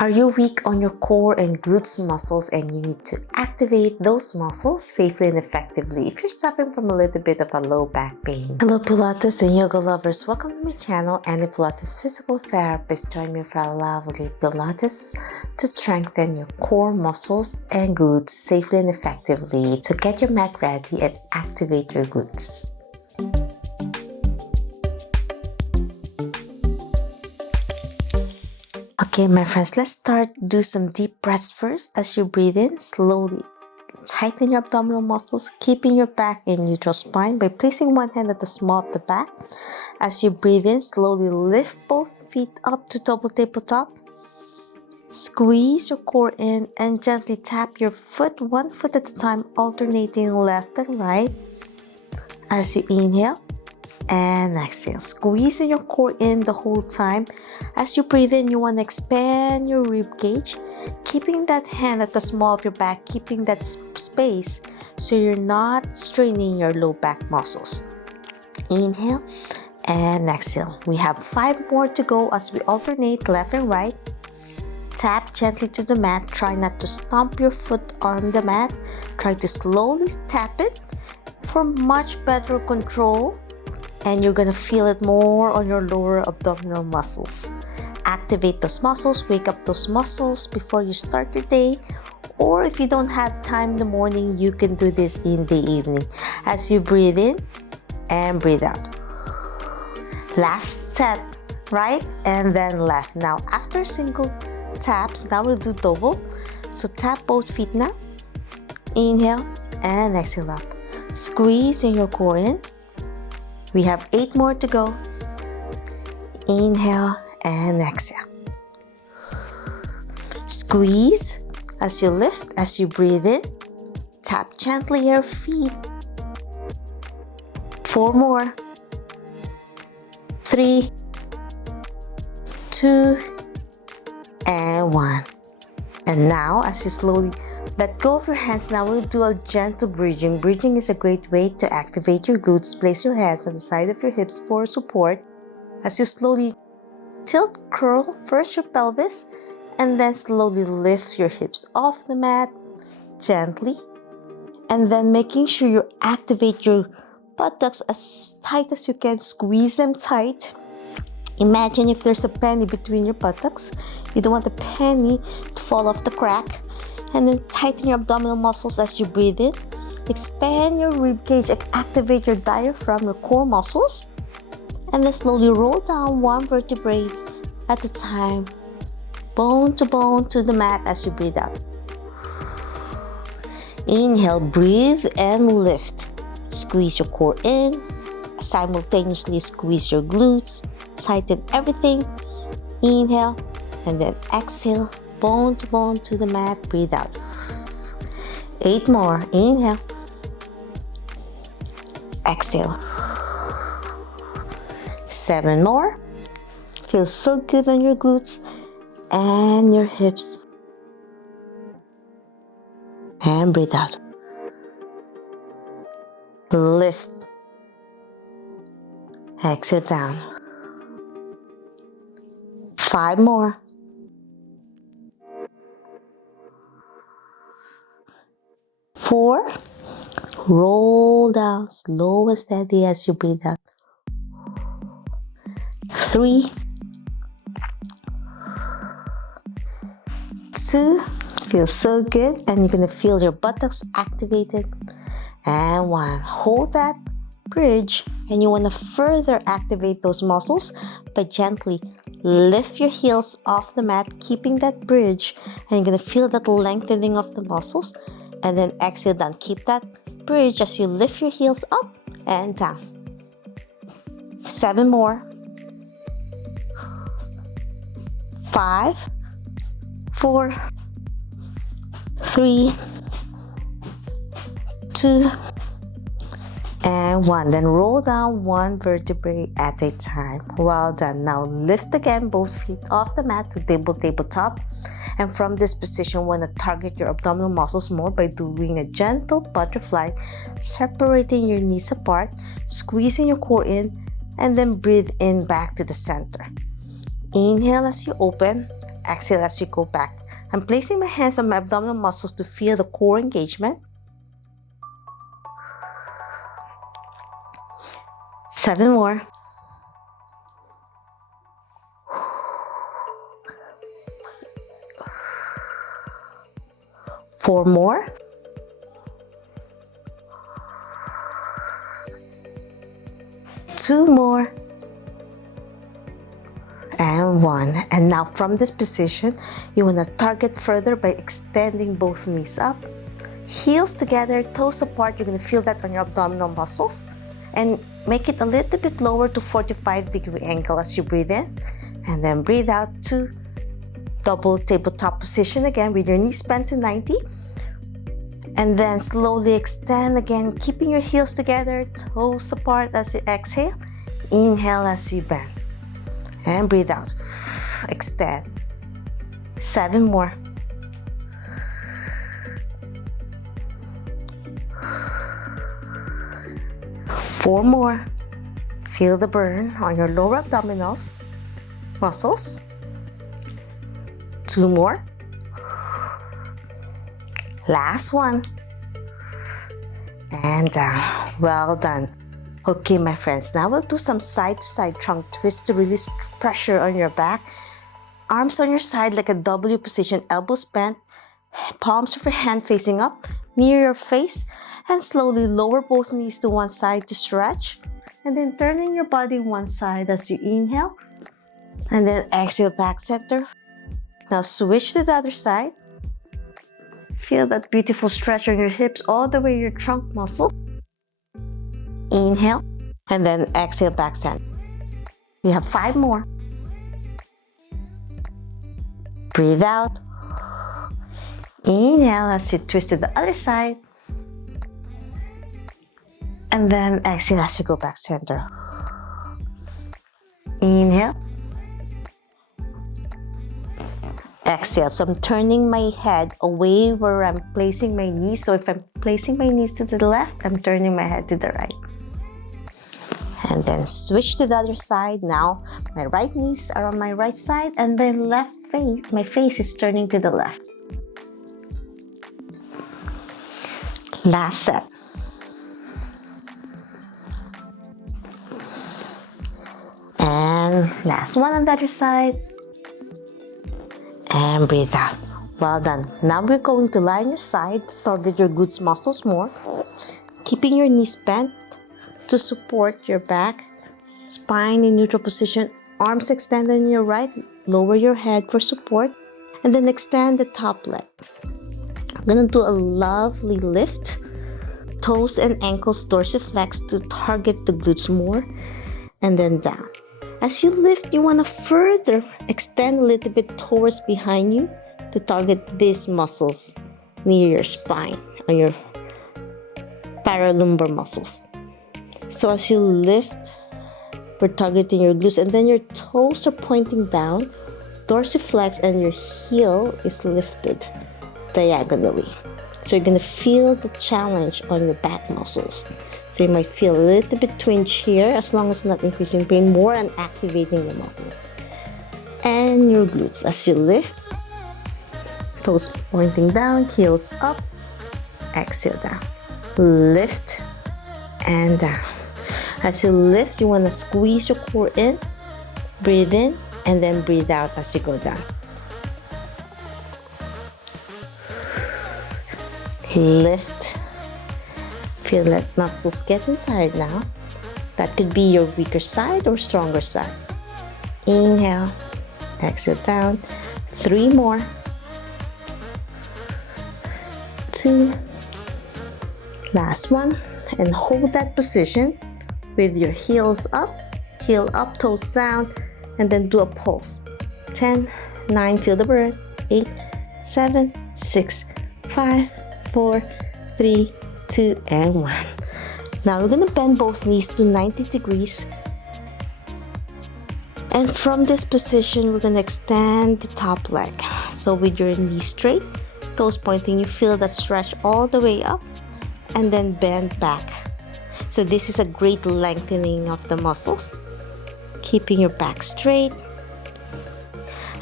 Are you weak on your core and glutes muscles and you need to activate those muscles safely and effectively if you're suffering from a little bit of a low back pain? Hello Pilates and yoga lovers, welcome to my channel. And the Pilates physical therapist. Join me for a lovely Pilates to strengthen your core muscles and glutes safely and effectively. So get your mat ready and activate your glutes. Okay, my friends, let's start. Do some deep breaths first. As you breathe in, slowly tighten your abdominal muscles, keeping your back in neutral spine by placing one hand at the small of the back. As you breathe in, slowly lift both feet up to double tabletop. Squeeze your core in and gently tap your foot, one foot at a time, alternating left and right. As you inhale and exhale, squeezing your core in the whole time. As you breathe in, you want to expand your rib cage, keeping that hand at the small of your back, keeping that space so you're not straining your low back muscles. Inhale and exhale. We have 5 more to go as we alternate left and right. Tap gently to the mat. Try not to stomp your foot on the mat. Try to slowly tap it for much better control. And you're gonna feel it more on your lower abdominal muscles. Activate those muscles, wake up those muscles before you start your day. Or if you don't have time in the morning, you can do this in the evening. As you breathe in and breathe out. Last set, right and then left. Now after single taps, now we'll do double. So tap both feet now. Inhale and exhale up. Squeezing your core in. We have 8 more to go. Inhale and exhale. Squeeze as you lift, as you breathe in. Tap gently your feet. 4 more. 3, 2, and 1. And now, as you slowly let go of your hands, now we'll do a gentle bridging. Bridging is a great way to activate your glutes. Place your hands on the side of your hips for support. As you slowly tilt, curl first your pelvis, and then slowly lift your hips off the mat gently. And then making sure you activate your buttocks as tight as you can. Squeeze them tight. Imagine if there's a penny between your buttocks. You don't want the penny to fall off the crack. And then tighten your abdominal muscles as you breathe in. Expand your rib cage and activate your diaphragm, your core muscles. And then slowly roll down one vertebrae at a time, bone to the mat as you breathe out. Inhale, breathe and lift. Squeeze your core in. Simultaneously squeeze your glutes. Tighten everything. Inhale and then exhale. Bone to the mat, breathe out. 8 more. Inhale. Exhale. 7 more. Feels so good on your glutes and your hips. And breathe out. Lift. Exhale down. 5 more. 4, roll down slow and steady as you breathe out. 3, 2, feels so good, and you're gonna feel your buttocks activated. And 1, hold that bridge, and you wanna further activate those muscles by gently lift your heels off the mat, keeping that bridge, and you're gonna feel that lengthening of the muscles. And then exhale down. Keep that bridge as you lift your heels up and down. 7 more. 5, 4, 3, 2, and 1. Then roll down one vertebrae at a time. Well done. Now lift again both feet off the mat to tabletop. And from this position, want to target your abdominal muscles more by doing a gentle butterfly, separating your knees apart, squeezing your core in, and then breathe in back to the center. Inhale as you open. exhale as you go back. I'm placing my hands on my abdominal muscles to feel the core engagement. 7 more. 4 more. 2 more. And 1. And now from this position, you want to target further by extending both knees up. Heels together, toes apart. You're going to feel that on your abdominal muscles. And make it a little bit lower to 45-degree angle as you breathe in. And then breathe out to double tabletop position again with your knees bent to 90. And then slowly extend again, keeping your heels together, toes apart as you exhale. Inhale as you bend. And breathe out. Extend. 7 more. 4 more. Feel the burn on your lower abdominals muscles. 2 more. Last one. And down. Well done. Okay, my friends, now we'll do some side-to-side trunk twist to release pressure on your back. Arms on your side like a W position, elbows bent, palms of your hand facing up, near your face, and slowly lower both knees to one side to stretch. And then turning your body one side as you inhale. And then exhale, back center. Now switch to the other side. Feel that beautiful stretch on your hips all the way your trunk muscle. Inhale, and then exhale, back center. You have 5 more. Breathe out. Inhale as you twist to the other side. And then exhale as you go back center. Inhale. Exhale. So I'm turning my head away where I'm placing my knees. So if I'm placing my knees to the left, I'm turning my head to the right. And then switch to the other side. Now my right knees are on my right side and then left face, my face is turning to the left. Last set. And last one on the other side. And breathe out. Well done. Now we're going to lie on your side to target your glutes muscles more. Keeping your knees bent to support your back. Spine in neutral position. Arms extended in your right. Lower your head for support. And then extend the top leg. I'm going to do a lovely lift. Toes and ankles dorsiflex to target the glutes more. And then down. As you lift, you want to further extend a little bit towards behind you to target these muscles near your spine or your paralumbar muscles. So as you lift, we're targeting your glutes and then your toes are pointing down, dorsiflex, and your heel is lifted diagonally. So you're going to feel the challenge on your back muscles. So you might feel a little bit twinge here as long as not increasing pain, more and activating the muscles. And your glutes as you lift, toes pointing down, heels up, exhale down. Lift and down. As you lift, you want to squeeze your core in, breathe in, and then breathe out as you go down. Lift. Feel that muscles getting tired now. That could be your weaker side or stronger side. Inhale, exhale down. 3 more. 2. Last one. And hold that position with your heels up, heel up, toes down, and then do a pulse. 10, 9, feel the burn. 8, 7, 6, 5, 4, 3, 2, and 1. Now we're going to bend both knees to 90 degrees. And from this position, we're going to extend the top leg. So with your knees straight, toes pointing, you feel that stretch all the way up and then bend back. So this is a great lengthening of the muscles. Keeping your back straight.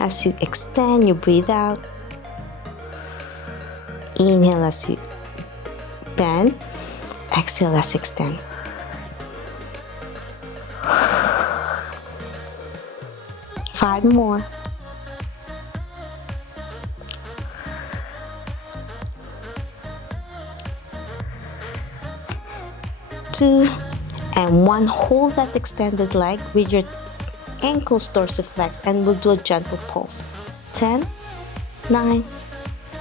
As you extend, you breathe out. Inhale as you bend. Exhale as you extend. Five more. 2 and 1. Hold that extended leg with your ankles dorsiflex, and we'll do a gentle pulse. 10, 9,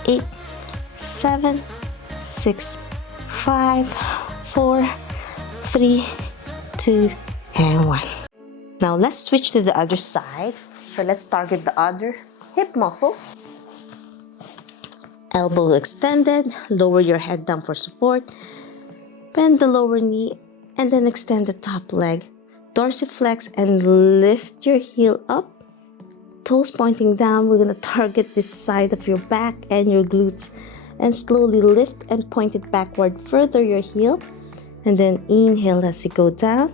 8, 7, 6, 5, 4, 3, 2, and 1. Now let's switch to the other side. So let's target the other hip muscles. Elbow extended, lower your head down for support. Bend the lower knee and then extend the top leg. Dorsiflex and lift your heel up. Toes pointing down. We're going to target this side of your back and your glutes. And slowly lift and point it backward. Further your heel. And then inhale as you go down.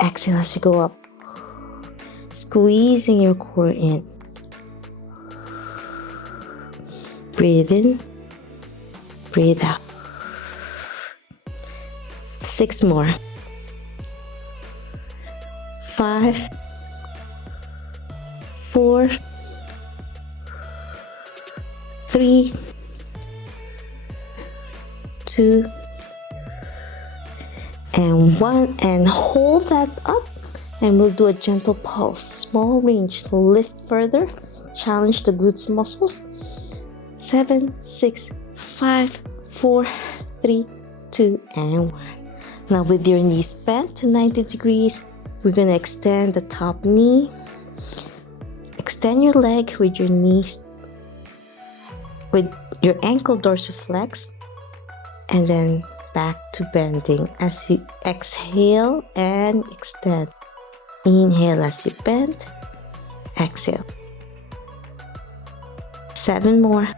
Exhale as you go up. Squeezing your core in. Breathe in. Breathe out. 6 more. 5, 4, 3, 2, and 1. And hold that up. And we'll do a gentle pulse. Small range. Lift further. Challenge the glutes muscles. 7, 6, 5, 4, 3, 2, and 1. Now with your knees bent to 90 degrees, we're going to extend the top knee. Extend your leg with your knees, with your ankle dorsiflex, and then back to bending as you exhale and extend. Inhale as you bend, exhale. 7 more.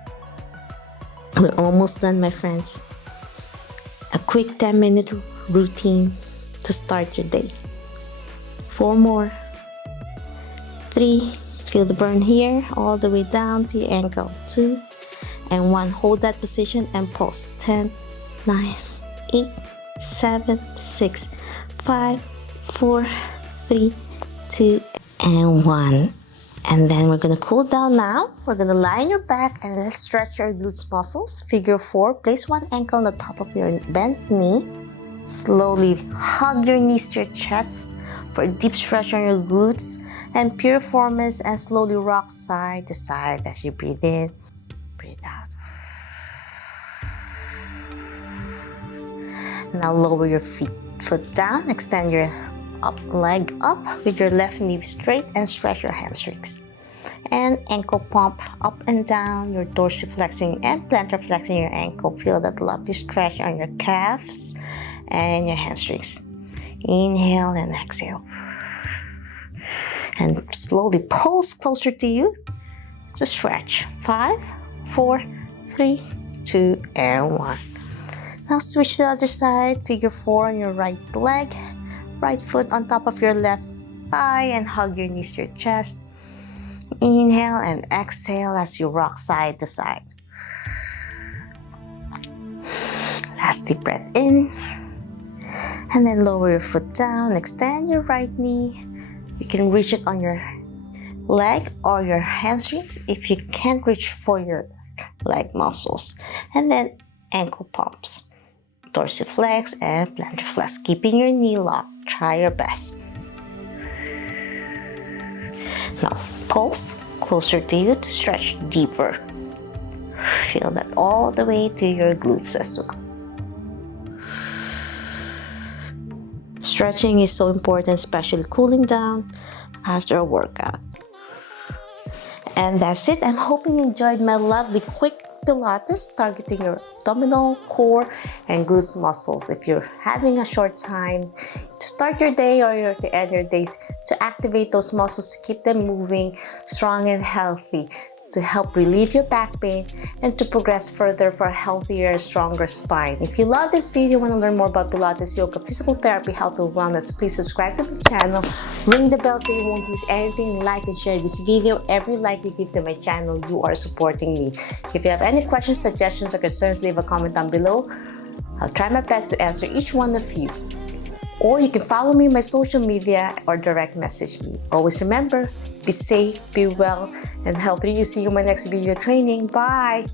We're almost done, my friends. A quick 10-minute routine to start your day. 4 more. 3. Feel the burn here all the way down to your ankle. 2 and 1. Hold that position and pulse. 10, 9, 8, 7, 6, 5, 4, 3, 2, and 1. And then we're going to cool down now. We're going to lie on your back and let's stretch your glutes muscles. Figure 4. Place one ankle on the top of your bent knee. Slowly hug your knees to your chest for a deep stretch on your glutes and piriformis, and slowly rock side to side as you breathe in, breathe out. Now lower your foot down, extend your leg up with your left knee straight and stretch your hamstrings. And ankle pump up and down, your dorsiflexing and plantar flexing your ankle. Feel that lovely stretch on your calves and your hamstrings. Inhale and exhale. And slowly pulse closer to you to stretch. 5, 4, 3, 2, and 1. Now switch to the other side. Figure 4 on your right leg. Right foot on top of your left thigh and hug your knees to your chest. Inhale and exhale as you rock side to side. Last deep breath in. And then lower your foot down. Extend your right knee. You can reach it on your leg or your hamstrings if you can't reach for your leg muscles. And then ankle pumps. Dorsiflex and plantar flex, keeping your knee locked. Try your best. Now, pulse closer to you to stretch deeper. Feel that all the way to your glutes as well. Stretching is so important, especially cooling down after a workout. And that's it. I'm hoping you enjoyed my lovely quick Pilates targeting your abdominal, core, and glutes muscles. If you're having a short time to start your day or to end your days, to activate those muscles to keep them moving, strong and healthy, to help relieve your back pain and to progress further for a healthier, stronger spine. If you love this video and want to learn more about Pilates, yoga, physical therapy, health, and wellness, please subscribe to my channel, ring the bell so you won't miss anything, like and share this video. Every like you give to my channel, you are supporting me. If you have any questions, suggestions, or concerns, leave a comment down below. I'll try my best to answer each one of you. Or you can follow me on my social media or direct message me. Always remember, be safe, be well, and healthy. See you in my next video training. Bye!